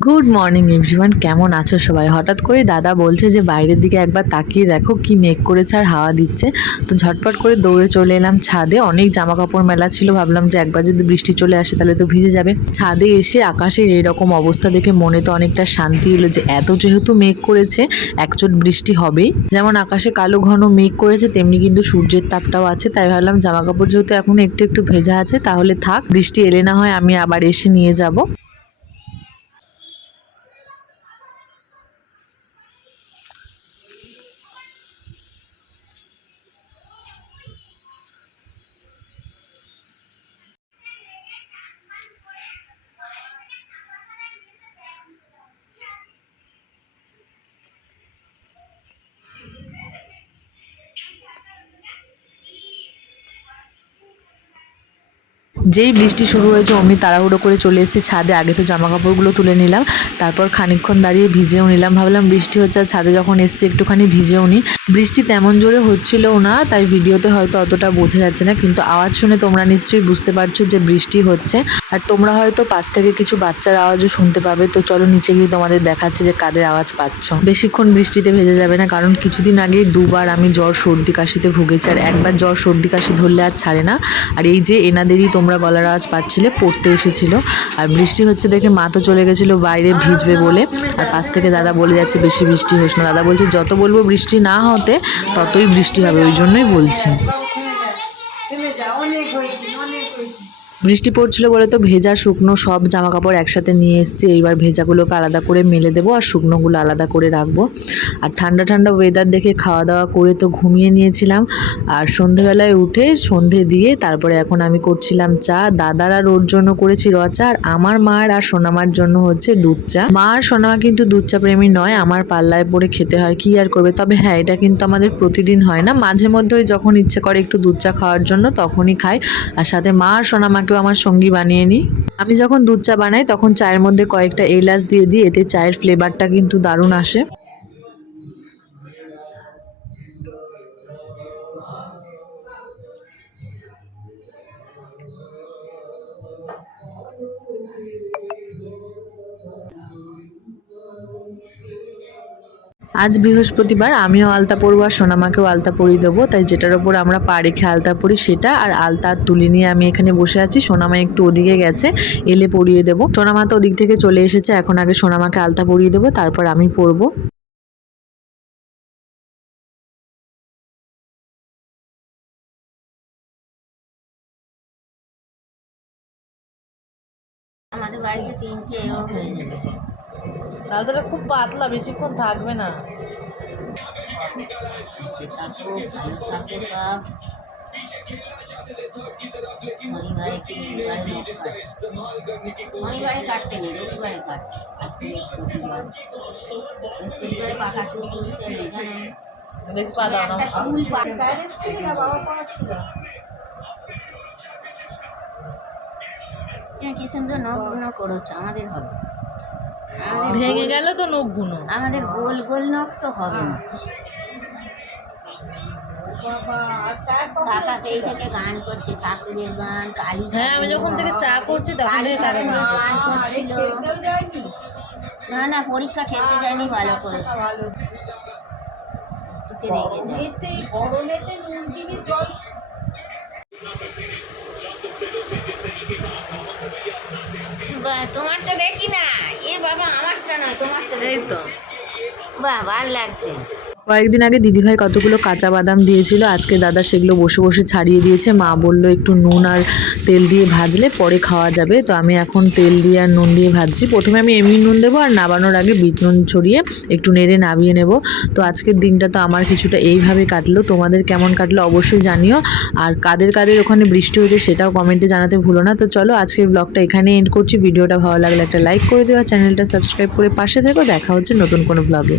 Good morning everyone কেমন আছো সবাই? হঠাৎ করে দাদা বলছে যে, বাইরের দিকে একবার তাকিয়ে দেখো কি মেঘ করেছে আর হাওয়া দিচ্ছে। তো ঝটপট করে দৌড়ে চলে এলাম ছাদে। অনেক জামা কাপড় মেলা ছিল। ভাবলাম যে, একবার যদি বৃষ্টি চলে আসে তাহলে তো ভিজে যাবে। ছাদে এসে আকাশের এরকম অবস্থা দেখে মনে তো অনেকটা শান্তি এলো যে, এত যেহেতু মেঘ করেছে, একচোট বৃষ্টি হবেই। যেমন আকাশে কালো ঘন মেঘ করেছে, তেমনি কিন্তু সূর্যের তাপটাও আছে। তাই ভাবলাম জামা কাপড় যেহেতু এখন একটু একটু ভেজা আছে, তাহলে থাক। বৃষ্টি এলে না হয় আমি আবার এসে নিয়ে যাব। যেই বৃষ্টি শুরু হয়েছে, অমনি তাড়াহুড়ো করে চলে এসেছি ছাদে। আগে তো জামা কাপড়গুলো তুলে নিলাম, তারপর খানিক্ষণ দাঁড়িয়ে ভিজেও নিলাম। ভাবলাম বৃষ্টি হচ্ছে, আর ছাদে যখন এসছি একটুখানি ভিজেও নি। বৃষ্টি তেমন জোরে হচ্ছিলও না, তাই ভিডিওতে হয়তো অতটা বোঝা যাচ্ছে না, কিন্তু আওয়াজ শুনে তোমরা নিশ্চয়ই বুঝতে পারছ যে বৃষ্টি হচ্ছে। আর তোমরা হয়তো পাশ থেকে কিছু বাচ্চার আওয়াজও শুনতে পাবে। তো চলো নিচে গিয়ে তোমাদের দেখাচ্ছে যে কাদের আওয়াজ পাচ্ছ। বেশিক্ষণ বৃষ্টিতে ভেজে যাবে না, কারণ কিছুদিন আগেই দুবার আমি জ্বর সর্দি কাশিতে ভুগেছি। আর একবার জ্বর সর্দি কাশি ধরলে আর ছাড়ে না। আর এই যে এনাদেরই তোমরা গলার আওয়াজ পাচ্ছিলে, পড়তে এসেছিল। আর বৃষ্টি হচ্ছে দেখে মা তো চলে গেছিল বাইরে ভিজবে বলে। আর পাশ থেকে দাদা বলে যাচ্ছে, বেশি বৃষ্টি হোস না। দাদা বলছে, যত বলব বৃষ্টি না হতে, ততই বৃষ্টি হবে। ওই জন্যই বলছি। অনেক হয়েছে অনেক হয়েছে। বৃষ্টি পড়ছিল বলে তো ভেজা শুকনো সব জামা কাপড় একসাথে নিয়ে এসেছি। এইবার ভেজাগুলোকে আলাদা করে মেলে দেবো আর শুকনোগুলো আলাদা করে রাখব। আর ঠান্ডা ঠান্ডা ওয়েদার দেখে খাওয়া দাওয়া করে তো ঘুমিয়ে নিয়েছিলাম। আর সন্ধেবেলায় উঠে সন্ধে দিয়ে তারপরে এখন আমি করছিলাম চা। দাদার আর ওর জন্য করেছি র চা। আর আমার মার আর সোনামার জন্য হচ্ছে দুধ চা। মা আর সোনামা কিন্তু দুধ চা প্রেমী নয়, আমার পাল্লায় পড়ে খেতে হয়, কি আর করবে? তবে হ্যাঁ এটা কিন্তু আমাদের প্রতিদিন হয় না। মাঝে মধ্যে যখন ইচ্ছে করে একটু দুধ চা খাওয়ার জন্য তখনই খাই। আর সাথে মা আর সোনামাকেও আমার সঙ্গী বানিয়ে নিই আমি যখন দুধ চা বানাই, তখন চায়ের মধ্যে কয়েকটা এলাচ দিয়ে দিই, এতে চায়ের ফ্লেভারটা কিন্তু দারুণ আসে। আজ বৃহস্পতিবার, আমিও আলতা পরবো আর সোনামাকেও আলতা পরিয়ে দেবো। তাই যেটার ওপর আমরা পা রেখে আলতা পরি সেটা, আর আলতা তুলি নিয়ে আমি এখানে বসে আছি। সোনামা একটু ওদিকে গেছে, এলে পরিয়ে দেবো। সোনামা তো ওদিক থেকে চলে এসেছে, এখন আগে সোনামাকে আলতা পরিয়ে দেবো, তারপর আমি পরবো। আমাদের বাড়িতে তিনটে হয়ে যাবে আলতাটা খুব পাতলা বেশিক্ষণ থাকবে না। থাকো ভালো থাকো সব। শনিবারে কি রবিবারে নখ কাটে? শনিবারে কাটতে নেই রবিবারে কাটতে বৃহস্পতিবার। বৃহস্পতিবারে পাকা চুল তুলতে নেই জানেন বেশ পা দাও না একটা চুল পা- হ্যাঁ, কি সুন্দর নখগুলো করেছ আমাদের হবে। ভেঙে গোল- তো নখগুলো। আমাদের গোল গোল নখ তো হবে না। কাকা সেই থেকে গান করছে ঠাকুরের গান কালী হ্যাঁ আমি যখন থেকে চা করছি তখন থেকে গান করছিল। না না পরীক্ষা খেলতে যায়নি ভালো করেছে। রেগে যায় গরমেতে নুন চিনি জল এই তো বাহ ভালো লাগছে কয়েকদিন আগে দিদিভাই কতগুলো কাঁচা বাদাম দিয়েছিল, আজকে দাদা সেগুলো বসে বসে ছাড়িয়ে দিয়েছে। মা বলল, একটু নুন আর তেল দিয়ে ভাজলে পরে খাওয়া যাবে। তো আমি এখন তেল দিয়ে আর নুন দিয়ে ভাজছি। প্রথমে আমি এমনি নুন দেবো আর নাবানোর আগে বিট নুন ছড়িয়ে একটু নেড়ে নাবিয়ে নেব। তো আজকের দিনটা তো আমার কিছুটা এইভাবে কাটলো। তোমাদের কেমন কাটলো অবশ্যই জানিও। আর কাদের কাদের ওখানে বৃষ্টি হয়েছে সেটাও কমেন্টে জানাতে ভুলো না। তো চলো আজকের ব্লগটা এখানে এন্ড করছি। ভিডিওটা ভালো লাগলে একটা লাইক করে দেওয়া চ্যানেলটা সাবস্ক্রাইব করে পাশে থেকো। দেখা হচ্ছে নতুন কোনো ব্লগে।